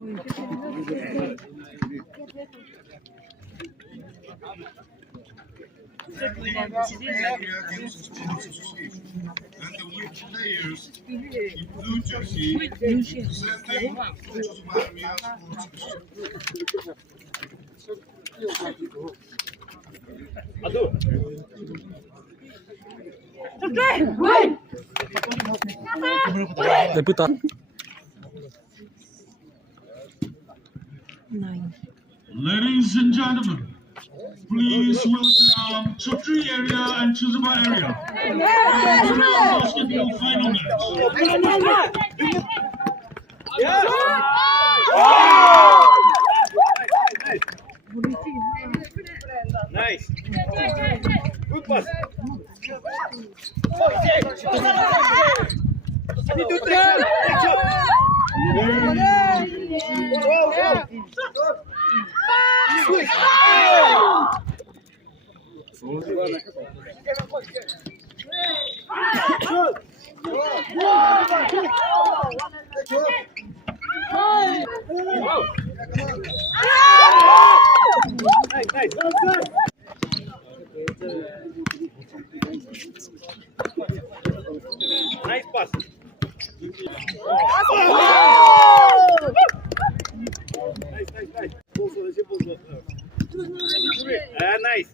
Area Games Sports Association and the which players in blue jersey representing the Chozuba Area Sports Association. Ladies and gentlemen, please welcome Chokri area and Chozuba area. Basketball final match. Nice. Good pass. Nice pass. Nice.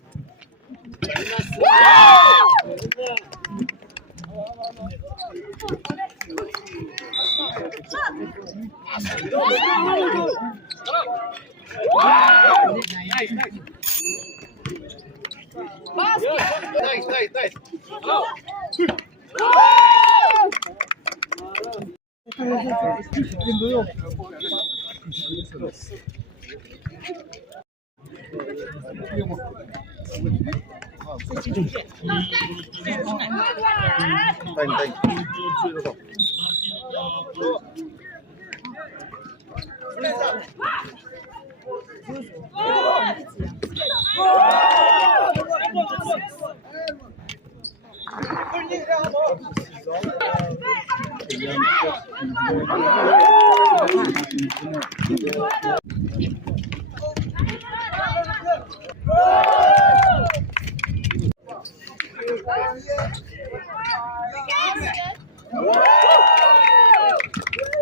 Nice. Nice.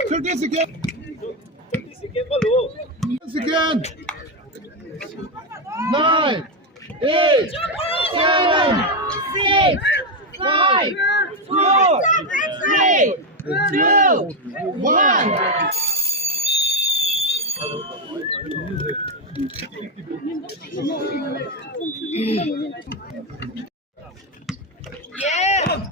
Take this again. This again. 9, 8, 7, 6, 5, 4, 3, 2, 1. Yeah!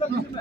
Chokri!